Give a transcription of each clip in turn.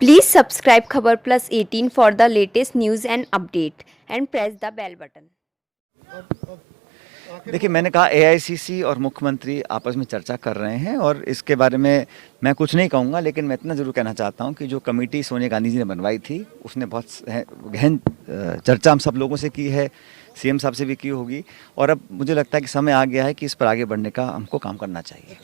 Please subscribe Khabar Plus 18 for the latest news and update and press the bell button. देखिए, मैंने कहा AICC और मुख्यमंत्री आपस में चर्चा कर रहे हैं और इसके बारे में मैं कुछ नहीं कहूँगा, लेकिन मैं इतना ज़रूर कहना चाहता हूँ कि जो कमेटी सोनिया गांधी जी ने बनवाई थी उसने बहुत गहन चर्चा हम सब लोगों से की है, सीएम साहब से भी की होगी और अब मुझे लगता है कि समय आ गया है कि इस पर आगे बढ़ने का हमको काम करना चाहिए।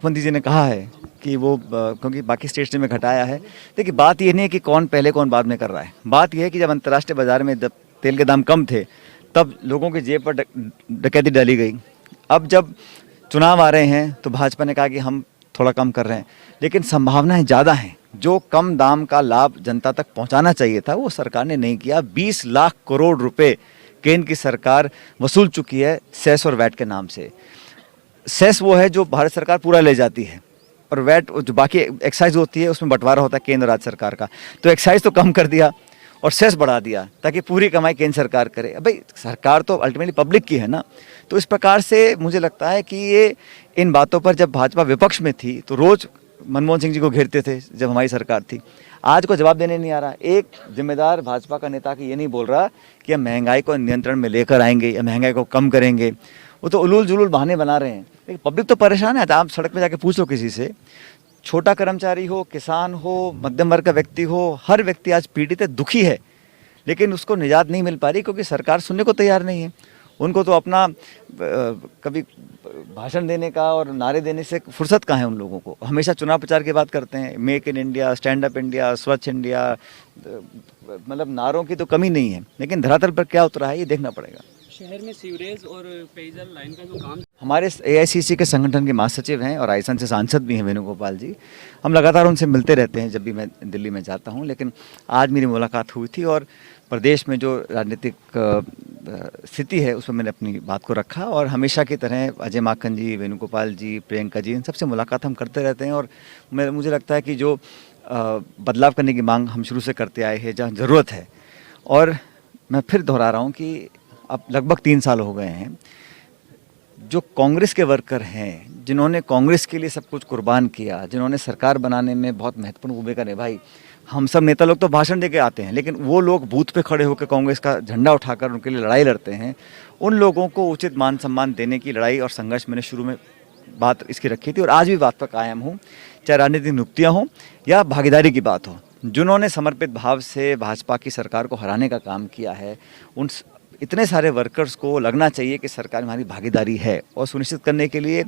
मुख्यमंत्री जी ने कहा है कि वो क्योंकि बाकी स्टेट्स ने में घटाया है। देखिए, बात ये नहीं है कि कौन पहले कौन बाद में कर रहा है, बात यह है कि जब अंतर्राष्ट्रीय बाजार में जब तेल के दाम कम थे तब लोगों की जेब पर डकैती डाली गई। अब जब चुनाव आ रहे हैं तो भाजपा ने कहा कि हम थोड़ा कम कर रहे हैं, लेकिन संभावनाएं ज़्यादा हैं। जो कम दाम का लाभ जनता तक पहुंचाना चाहिए था वो सरकार ने नहीं किया। 20 लाख करोड़ रुपए केंद्र की सरकार वसूल चुकी है सेस और वैट के नाम से। सेस वो है जो भारत सरकार पूरा ले जाती है और वैट जो बाकी एक्साइज होती है उसमें बंटवारा होता है केंद्र राज्य सरकार का। तो एक्साइज तो कम कर दिया और सेस बढ़ा दिया ताकि पूरी कमाई केंद्र सरकार करे। अब भाई सरकार तो अल्टीमेटली पब्लिक की है ना। तो इस प्रकार से मुझे लगता है कि ये इन बातों पर जब भाजपा विपक्ष में थी तो रोज मनमोहन सिंह जी को घेरते थे जब हमारी सरकार थी। आज को जवाब देने नहीं आ रहा। एक जिम्मेदार भाजपा का नेता की ये नहीं बोल रहा कि हम महंगाई को नियंत्रण में लेकर आएंगे या महंगाई को कम करेंगे। वो तो उलूल जुलूल बहाने बना रहे हैं, लेकिन पब्लिक तो परेशान है। आप सड़क पे जाके पूछ लो किसी से, छोटा कर्मचारी हो, किसान हो, मध्यम वर्ग का व्यक्ति हो, हर व्यक्ति आज पीड़ित है, दुखी है, लेकिन उसको निजात नहीं मिल पा रही क्योंकि सरकार सुनने को तैयार नहीं है। उनको तो अपना कभी भाषण देने का और नारे देने से फुर्सत कहाँ है उन लोगों को। हमेशा चुनाव प्रचार की बात करते हैं, make in India, stand up India, स्वच्छ इंडिया, मतलब नारों की तो कमी नहीं है, लेकिन धरातल पर क्या उतरा है ये देखना पड़ेगा। शहर में सीवरेज और पेयजल लाइन का जो काम, हमारे एआईसीसी के संगठन के महासचिव हैं और राजस्थान से सांसद भी हैं वेणुगोपाल जी। हम लगातार उनसे मिलते रहते हैं जब भी मैं दिल्ली में जाता हूं, लेकिन आज मेरी मुलाकात हुई थी और प्रदेश में जो राजनीतिक स्थिति है उसमें मैंने अपनी बात को रखा और हमेशा की तरह अजय माकन जी, वेणुगोपाल जी, प्रियंका जी, इन सबसे मुलाकात हम करते रहते हैं। और मुझे लगता है कि जो बदलाव करने की मांग हम शुरू से करते आए हैं, जहाँ ज़रूरत है, और मैं फिर दोहरा रहा हूँ कि अब लगभग 3 साल हो गए हैं, जो कांग्रेस के वर्कर हैं, जिन्होंने कांग्रेस के लिए सब कुछ कुर्बान किया, जिन्होंने सरकार बनाने में बहुत महत्वपूर्ण भूमिका निभाई। हम सब नेता लोग तो भाषण देके आते हैं, लेकिन वो लोग बूथ पे खड़े होकर कांग्रेस का झंडा उठाकर उनके लिए लड़ाई लड़ते हैं। उन लोगों को उचित मान सम्मान देने की लड़ाई और संघर्ष मैंने शुरू में बात इसकी रखी थी और आज भी बात पर कायम हूँ, चाहे राजनीतिक नियुक्तियाँ हों या भागीदारी की बात हो। जिन्होंने समर्पित भाव से भाजपा की सरकार को हराने का काम किया है, उन इतने सारे वर्कर्स को लगना चाहिए कि सरकार में हमारी भागीदारी है, और सुनिश्चित करने के लिए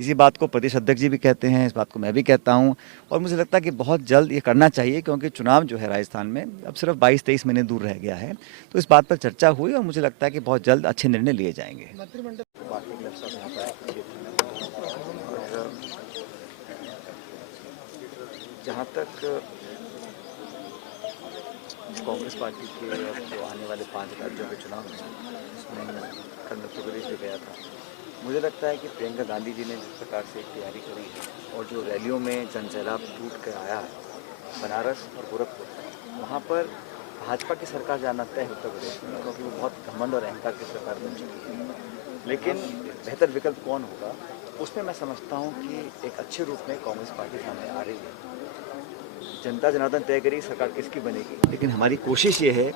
इसी बात को प्रदेश अध्यक्ष जी भी कहते हैं, इस बात को मैं भी कहता हूं, और मुझे लगता है कि बहुत जल्द ये करना चाहिए क्योंकि चुनाव जो है राजस्थान में अब सिर्फ 22-23 महीने दूर रह गया है। तो इस बात पर चर्चा हुई और मुझे लगता है कि बहुत जल्द अच्छे निर्णय लिए जाएंगे। जहाँ तक कांग्रेस पार्टी के जो आने वाले 5 राज्यों के चुनाव हैं उसमें कल मध्य प्रदेश भी गया था। मुझे लगता है कि प्रियंका गांधी जी ने जिस प्रकार से तैयारी करी है और जो रैलियों में जनसैलाब टूट कर आया है बनारस और गोरखपुर, वहाँ पर भाजपा की सरकार जाना तय है उत्तर प्रदेश में, क्योंकि वो बहुत घमंड और अहंकार की सरकार बन चुकी है। लेकिन बेहतर विकल्प कौन होगा, उसमें मैं समझता हूँ कि एक अच्छे रूप में कांग्रेस पार्टी सामने आ रही है। जनता जनार्दन तय करेगी सरकार किसकी बनेगी, लेकिन हमारी कोशिश ये है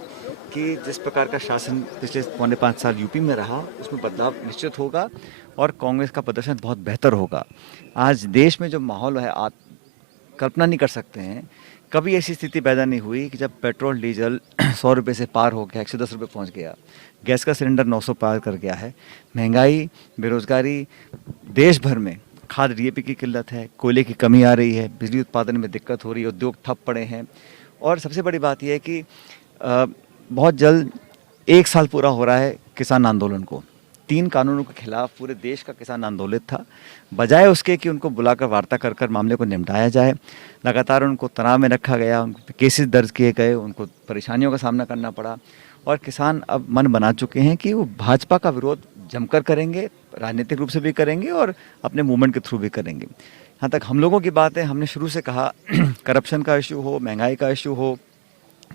कि जिस प्रकार का शासन पिछले 4.5 साल यूपी में रहा उसमें बदलाव निश्चित होगा और कांग्रेस का प्रदर्शन बहुत बेहतर होगा। आज देश में जो माहौल है, आप कल्पना नहीं कर सकते हैं, कभी ऐसी स्थिति पैदा नहीं हुई कि जब पेट्रोल डीजल 100 रुपये से पार हो गया, 110 रुपये पहुँच गया, गैस का सिलेंडर 900 पार कर गया है, महंगाई, बेरोजगारी, देश भर में खाद डीएपी की किल्लत है, कोयले की कमी आ रही है, बिजली उत्पादन में दिक्कत हो रही है, उद्योग ठप पड़े हैं, और सबसे बड़ी बात यह है कि बहुत जल्द 1 साल पूरा हो रहा है किसान आंदोलन को। 3 कानूनों के खिलाफ पूरे देश का किसान आंदोलित था। बजाय उसके कि उनको बुलाकर वार्ता कर कर मामले को निपटाया जाए, लगातार उनको तनाव में रखा गया, उनको केसेस दर्ज किए गए, उनको परेशानियों का सामना करना पड़ा, और किसान अब मन बना चुके हैं कि वो भाजपा का विरोध जमकर करेंगे, राजनीतिक रूप से भी करेंगे और अपने मूवमेंट के थ्रू भी करेंगे। यहाँ तक हम लोगों की बात है, हमने शुरू से कहा करप्शन का इशू हो, महंगाई का इशू हो,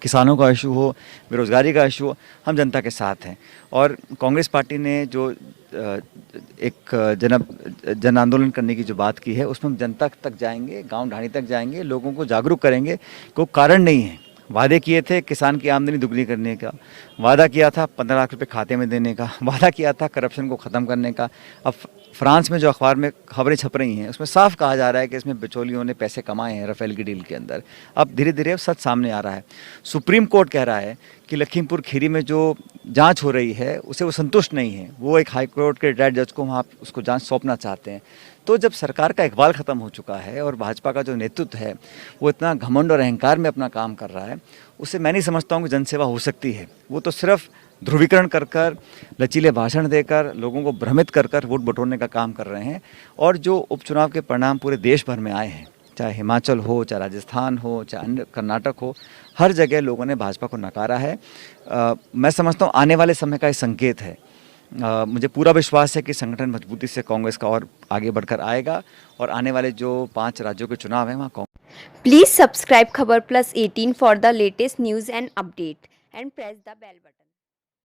किसानों का इशू हो, बेरोज़गारी का इशू हो, हम जनता के साथ हैं। और कांग्रेस पार्टी ने जो एक जन आंदोलन करने की जो बात की है, उसमें हम जनता तक जाएंगे, गांव ढाणी तक जाएंगे, लोगों को जागरूक करेंगे। कोई कारण नहीं है। वादे किए थे किसान की आमदनी दुगनी करने का, वादा किया था 15 लाख रुपए खाते में देने का, वादा किया था करप्शन को ख़त्म करने का। अब फ्रांस में जो अखबार में खबरें छप रही हैं, उसमें साफ कहा जा रहा है कि इसमें बिचौलियों ने पैसे कमाए हैं राफेल की डील के अंदर। अब धीरे धीरे सच सामने आ रहा है। सुप्रीम कोर्ट कह रहा है कि लखीमपुर खीरी में जो जांच हो रही है उसे वो संतुष्ट नहीं है। वो एक हाई कोर्ट के रिटायर्ड जज को वहाँ उसको जांच सौंपना चाहते हैं। तो जब सरकार का इकबाल ख़त्म हो चुका है और भाजपा का जो नेतृत्व है वो इतना घमंड और अहंकार में अपना काम कर रहा है, उससे मैं नहीं समझता हूँ कि जनसेवा हो सकती है। वो तो सिर्फ ध्रुवीकरण कर कर, लचीले भाषण देकर, लोगों को भ्रमित कर कर वोट बटोरने का काम कर रहे हैं। और जो उपचुनाव के परिणाम पूरे देश भर में आए हैं, चाहे हिमाचल हो, चाहे राजस्थान हो, चाहे अन्य कर्नाटक हो, हर जगह लोगों ने भाजपा को नकारा है। मैं समझता हूँ आने वाले समय का ये संकेत है। मुझे पूरा विश्वास है कि संगठन मजबूती से कांग्रेस का और आगे बढ़कर आएगा और आने वाले जो 5 राज्यों के चुनाव हैं वहाँ Please subscribe Khabar Plus 18 for the latest news and update and press the bell button.